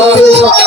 মহাবিশ্বনী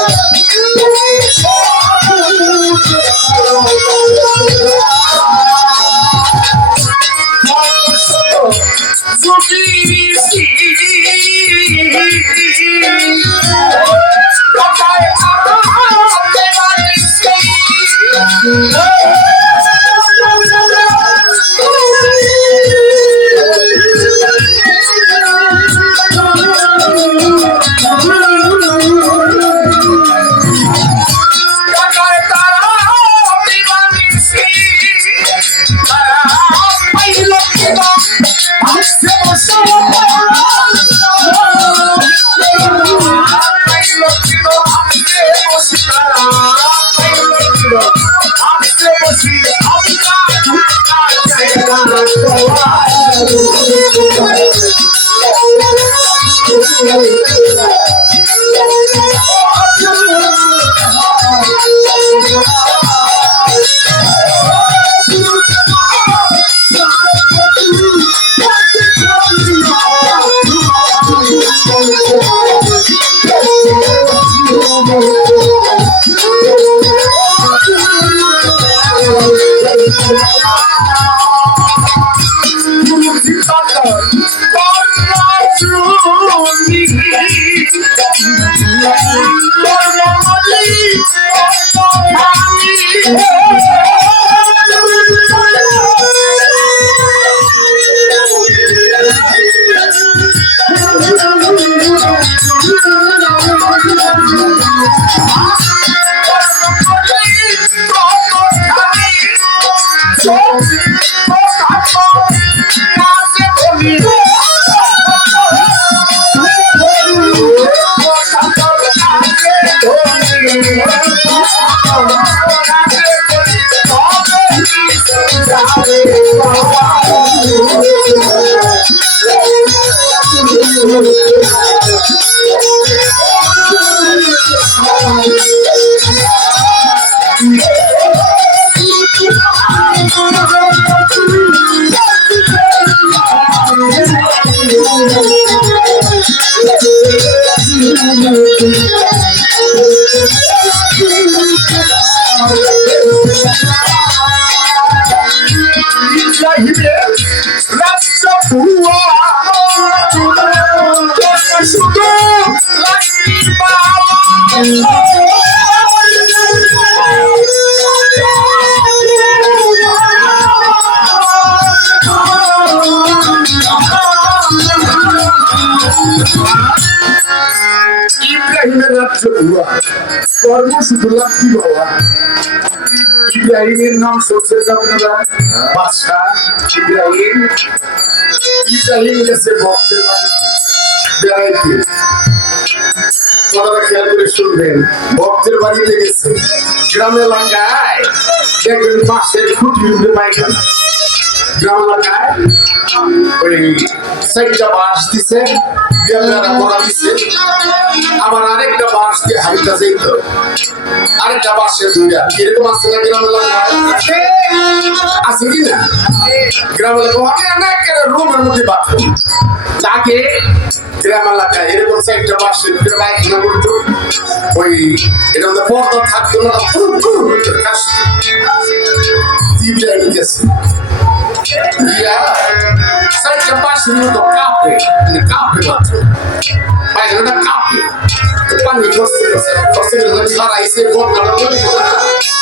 কর্ম শুধু লাগি বাবা? ইব্রাহিমের নাম শুনছেন আপনারা বাদশাহ ইব্রাহিম। ইব্রাহিম গেছে ভক্তের করে শুনবেন ভক্তের বাড়িতে গেছে গ্রাম এলাকায় দেখবেন বাঁশের চারটা বাঁশ দিছে। আবার আরেকটা বাঁশ দিয়ে আরেকটা বাঁশের দুইটা। এরকম আছে রুমের মধ্যে বাথরুম। তাকে গ্রাম এরকম চারটা বাঁশের দুইটা পায়খানা ওই এটা মধ্যে থাকতো না ইব্রাহিম চারটা বাঁশের মতো কাঁপে মানে কাঁপে মাত্র। পায়খানাটা কাঁপে। পানি খসতে গেছে। খসতে গেছে সারাইছে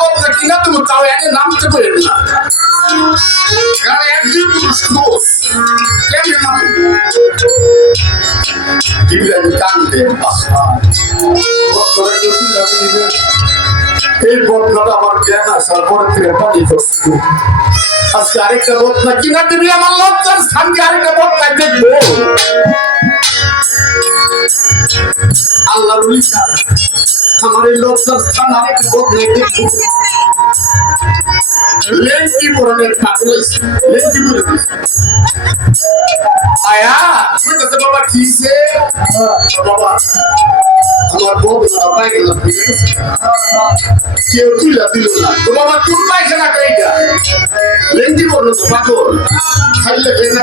বদলা কিনা তুমি তাও একে নামতে পারেন না। কারণ একদিন পুরুষ খোঁজ কেমন নাম ইব্রাহিম কান্দে এই বদলাটা আমার জ্ঞান আসার পরে থেকে পানি করছে আজকে আরেকটা বদলা কিনা দিবি আমার লজ্জার স্থানকে আরেকটা বদলা দেখব। আল্লাহর উলিকা আমার এই লজ্জার স্থান আরেকটা বদলা লেঙ্কি পরনের কাপড় হইছে লেঙ্কি পরে হইছে আয়া কইতাছে বাবা কিছে বাবা, আমার বদলা পাই গেল। কেউ তুলা দিল না। তো বাবা, তুমি পাইছে না কইটা? লেঙ্কি পরন তো? পাগল। খাইলে কাবু না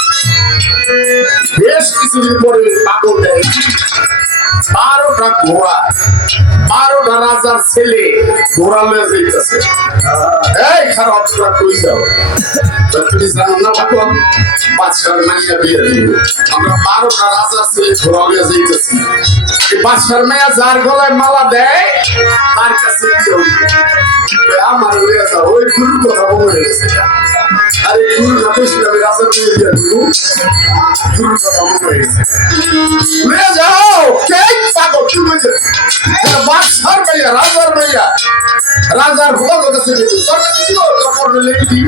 বেশ কিছুদিন পরে পাগল দেয়। বারোটা ঘোড়া, বারোটা রাজার ছেলে ঘোড়া লয়ে যাইতেছে। এই খারাপ কই যাও? তুমি জানো না পাগল বাদশার মাইয়া বিয়ে দিব। আমরা বারোটা রাজার ছেলে ঘোড়া লয়ে যাইতেছি বাদশার মাইয়া যার গলায় মালা দেয়, তার কাছে আমার লয়ে যাও ওই গুরুর কথা মনে হয়েছে আরে না বসলে আমি রাজার মেয়ে বিয়ে দিব গুরুর কথা লয়ে যাও! কে পাগল কি বলছে বাদশার মাইয়া, রাজার মাইয়া। রাজার ভোগ কাছে তোর কাছে দিল তোর লেগে দিই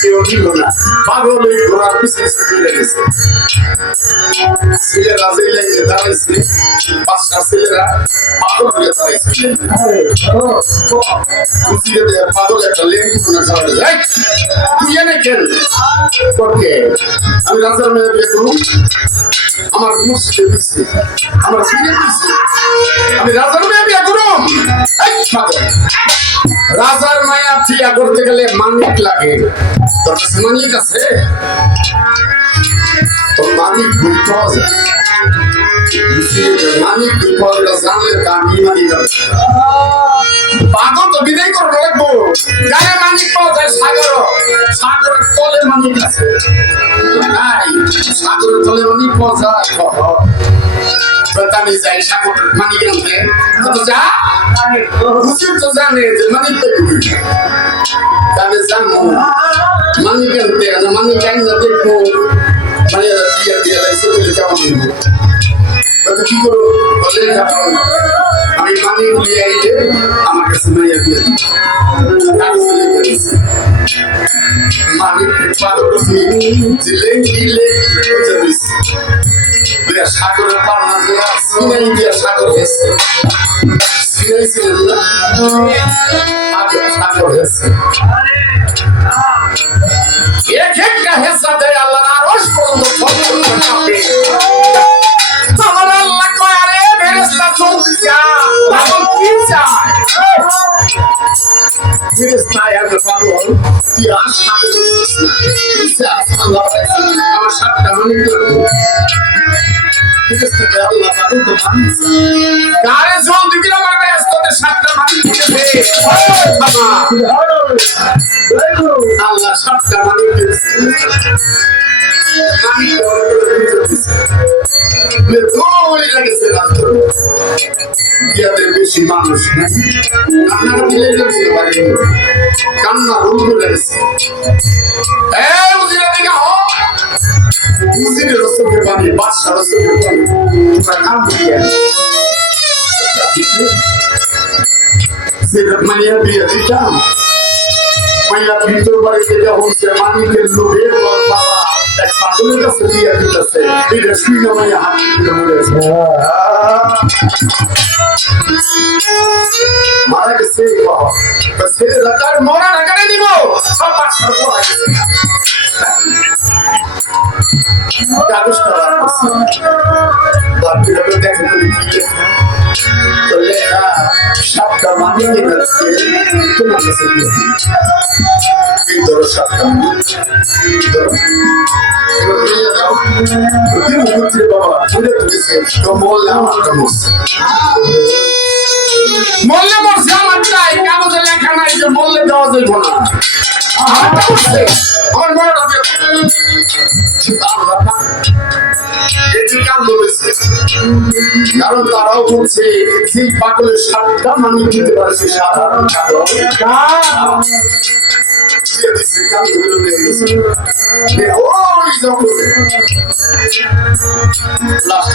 কেউ দিল না। পাগল এই ঘোড়ার পিছনে চলে গেছে। ছেলেরা যে দাঁড়াইছে, পাঁচটা ছেলেরা পাগল হয়ে দাঁড়াইছে। বুঝিয়ে দেয় পাগল একটা লেঙ্গি মনে দাঁড়াই তুই এনে তোকে আমি রাজার মেয়ে বিয়ে করুন আমার মুসকে দিচ্ছে। আমার ফিরে দিচ্ছে। আমি রাজার মেয়ে বিয়ে করুন রাজার মায়া বিয়া করতে গেলে মানিক লাগে। তোর কাছে মানিক আছে? তো মানিক দে, মানিক গেলে জানলে দামি মানি যাবে। পাগল তো বিদায় করে লাগবো। গায়ে মানিক পাওয়া যায় সাগর সাগরের তলে মানিক আছে। নাই, সাগরের তলে মানিক পাওয়া যায় আমি যাই সাগর, মানিক আনতে। তো যা বুঝি তো জানে যে মানিক তো আমি জানো মানিক আনতে না মানিক মানে নিয়ে বুঝে দিছে দিয়া সাগরের পান্না দিয়া সিনাই দিয়া সাগর হেসে সিনাই ছিলেন না সাগর হেসে এক একটা হেসা দেয় আল্লাহর আরশ পর্যন্ত আমার আল্লাহ কয় আরে ফেরেশতা জলদি যা পাগল কি চায় ফেরেশতা এত পাগল তুই আর মানিয়েছে কারে জলদি করে আমার ব্যস্তদের সাতটা মানি দিয়েছে আল্লাহ, সাতটা মানি বেশি মানুষ নাই। কান্না করে গেছে বাদশা রসকে পানি তোমরা কাম দিয়ে সেটা মানিয়া দিয়ে দিতাম, মাইয়া ভিতর বাড়ি থেকে হচ্ছে মানিকের লোভে ওর বাবা এক পাগলের কাছে দিয়ে দিতেছে। এটা শুনে মাইয়া হাত দিতে মারা গেছে বাবা। তা ছেলে রাখার মরা ঢাকারে নিব? সব গেছে কাগজটা বার করছে বার করে তো দেখে বলে কি লেখা তো লেখা সাতটা মানিয়ে গেছে তোমার কাছে নিয়ে যাও ওদের মুখে বাবা ঘুরে তুলেছে তো বললে আমার কামড়ছে মরলে মরছে আমার কাগজে লেখা নাই যে মরলে দেওয়া যাইব না। কারণ তারাও বলছে যে পাগলের সাতটা মানুষ দিতে সাধারণ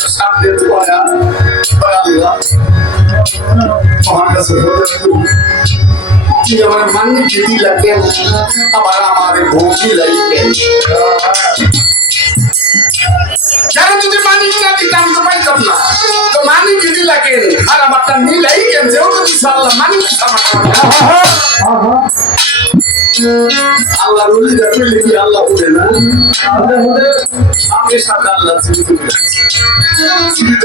সামনে দোয়া আল্লাহ আমার কাছে বলে আমার দিদি লাগে আবার আমার ভোগি লাগে। কারণ যদি মানি না দিতাম তো পাইতাম না, তো মানি দিদি লাগেন আর আমারটা মিলাই কেন যেহেতু ইনশাআল্লাহ মানি দিতাম আল্লাহ রুলি দেখলে কি আল্লাহ বলে না? আমি সাথে আল্লাহ জীবিত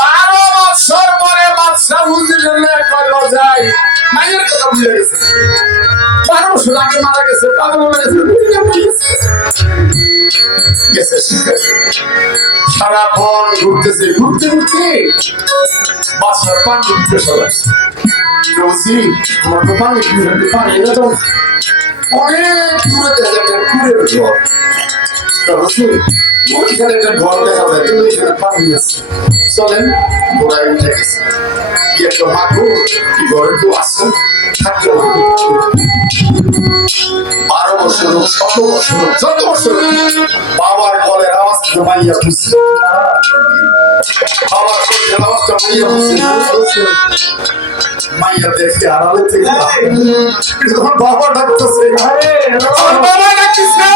বারো বছর পরে বাদশা হুজুর কল যায় মায়ের কথা ভুলে গেছে। বারো বছর আগে মারা গেছে পাগল হয়ে গেছে। সারা বন ঘুরতেছে, ঘুরতে ঘুরতে বাসার পানি সবাইছে বলছি আমার তো পানি ঘুরতে পানি না তো অনেক দূরে দেখা যায় বলছি ওইখানে একটা ঘর দেখা যায় এখানে চলেন ঘোড়ায় উঠে গেছে। কি একটা মাকুর কি ঘরে কেউ থাকলে বারো বছর হোক, শত বছর হোক, যত বছর বাবার গলের আওয়াজ তো মাইয়া বুঝছে বাবার গলের আওয়াজটা মাইয়া মাইয়া দেখে আড়ালে থেকে বাবা ডাকতেছে বাবা ডাকতেছে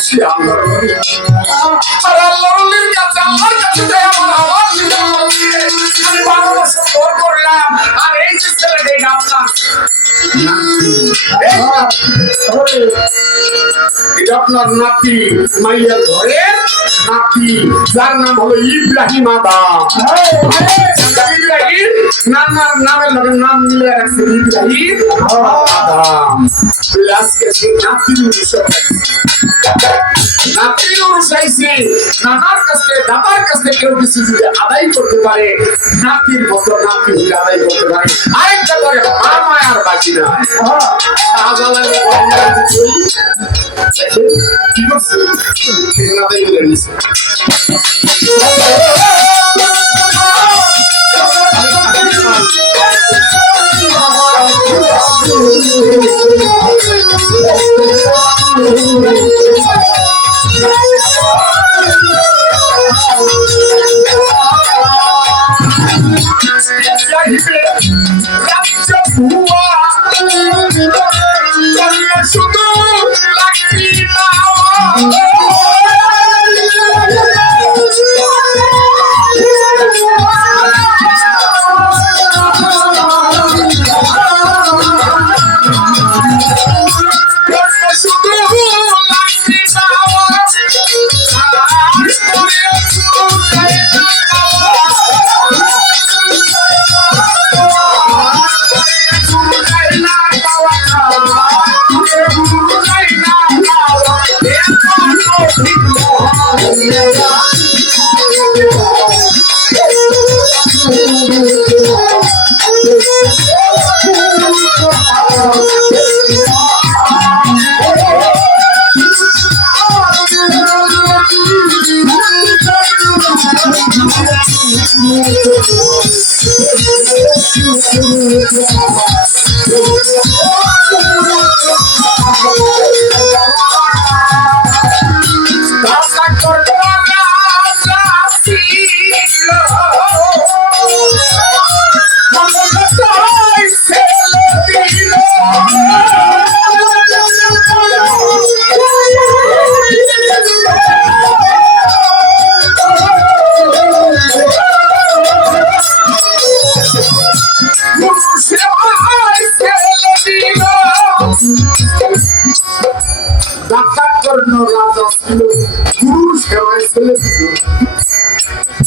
সে আল্লাহ আল্লাহর কাছে আল্লাহর কাছে এটা আপনার নাতি মাইয়া ঘরের নাতি, যার নাম হলো ইব্রাহিম লগে নাম মিলে রাখছে ইব্রাহিম উৎসব নাতির অনুসাইছে নানার কাছে দাদার কাছে কেউ কিছু যদি আদায় করতে পারে নাতির মতো নাতি হলে আদায় করতে পারে আরেকটা করে আমার আর বাকি না। কি করছে? আদায় করে নিছে।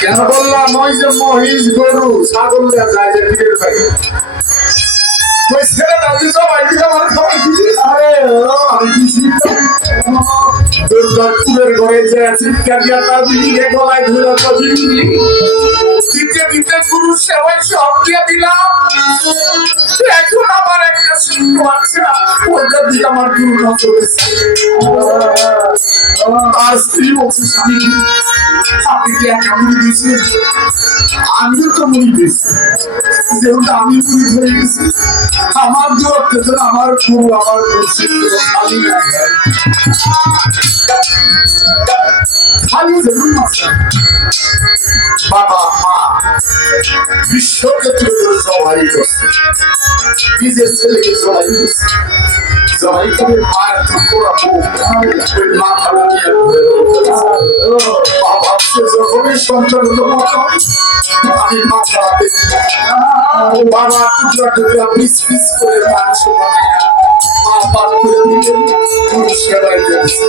কেন বললাম ওই যে মহিষ, গরু, ছাগল দেওয়া যায় যে তীরের বাইরে যে জবাই করে আমার খাবার আরে আমি। দুর্গাপুরের ঘরে যে তার দিলাম। এখন আমার একটা সিন্ধু আছে ওইটা দিয়ে আমার দিয়েছেন? আমিও তো আমি মুড়ি ধরে গেছি, আমার আমার গুরু, আমার পরিচিত খালি। খালি আছে বাবা মা বিশ্বকে তুলে ধরে জবাই করছে নিজের ছেলেকে জবাই করছে জবাই করে মায়ের ঠাকুরা ওই মাথা নিয়ে ঘুরে বাবা সে যখনই সন্তান হলো আমি মাথা হাতে বাবা টুকরা টুকরা পিস পিস করে মাংস বানায় পাক করে দিলেন সেবাই করেছে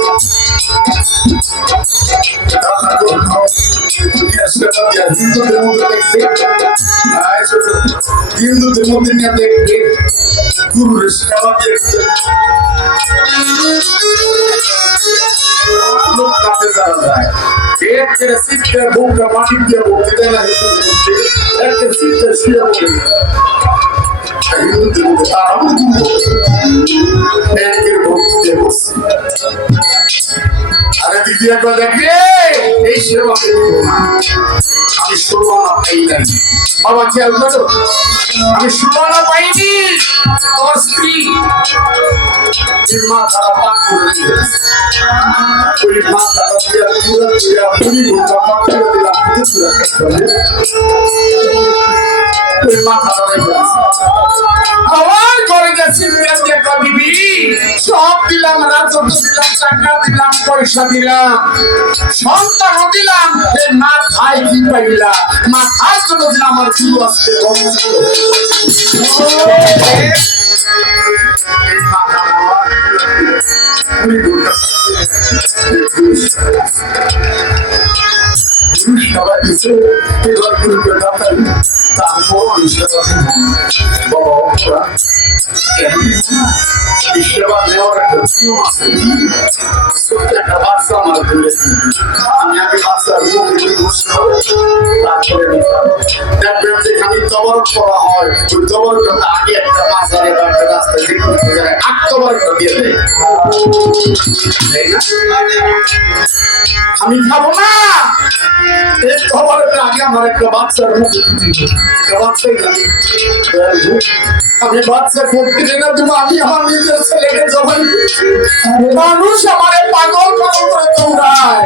হিন্দুদের মধ্যে দেখবে হিন্দুদের তারাও একের ভক্তি দিয়ে বসছে আরে দিদি একবার দেখে এই না আমি সুরমানা পাই নাই বাবা খেয়াল করো আমি সুরমানা পাইনি মাথা রেখে আমার ঘরে গেছি মেয়েদের কবিবি সব দিলাম, রাজত্ব দিলাম টাকা দিলাম, পয়সা দিলাম। সন্তান দিলাম এ মা খাই কি পাইলা? মা খাই জন্য দিলাম আমার চুল আসতে বংশ এই মাথা আমার আমি বললাম, পুরুষ সবাই দিছে এবার পুরুষের কাতারি তারপর আমি সেবা করব। বাবা অপরা এই সেবা নেওয়ার একটা নিয়ম আছে ছোট্ট একটা বাচ্চা আমার ধরে আমি আগে বাচ্চার মুখ একটু বসতে হবে তারপরে নিতাম দেখবেন যেখানে তবরক করা হয় ওই তবরকটা আগে একটা মাঝারে বা একটা রাস্তায় যে কোনো একটা জায়গায় আট তবরকটা দিয়ে দেয় তাই না আমি খাব না। এই খবরের আগে আমার একটা বাচ্চার মুখ আমি বাচ্চা করতে না তুমি আমি আমার নিজের ছেলেকে মানুষ আমারে পাগল পাগল করে দৌড়ায়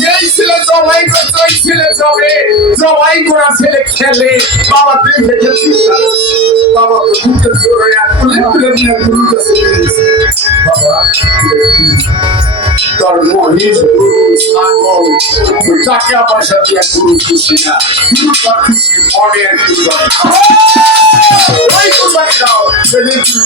যেই ছেলে জবাই করছে ওই ছেলে জবে। জবাই করা ছেলে খেলে। বাবা তুই দেখেছি বাবা তো দুটো জোরে এক তুলে তুলে নিয়ে গুরুর বাবা তোর মহিষ গুরু ছাগল। টাকা পয়সা দিয়ে গুরু খুশি না। গুরু তার খুশি মনের কুরবানি ওই কুরবানি দাও সেদিন গুরু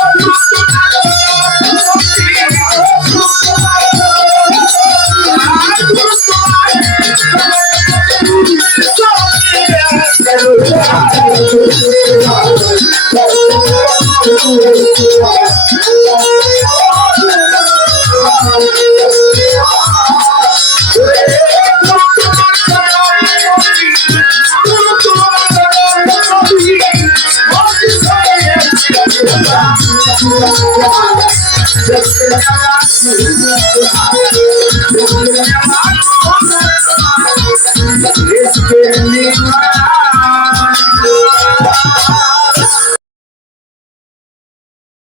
todos Thank you.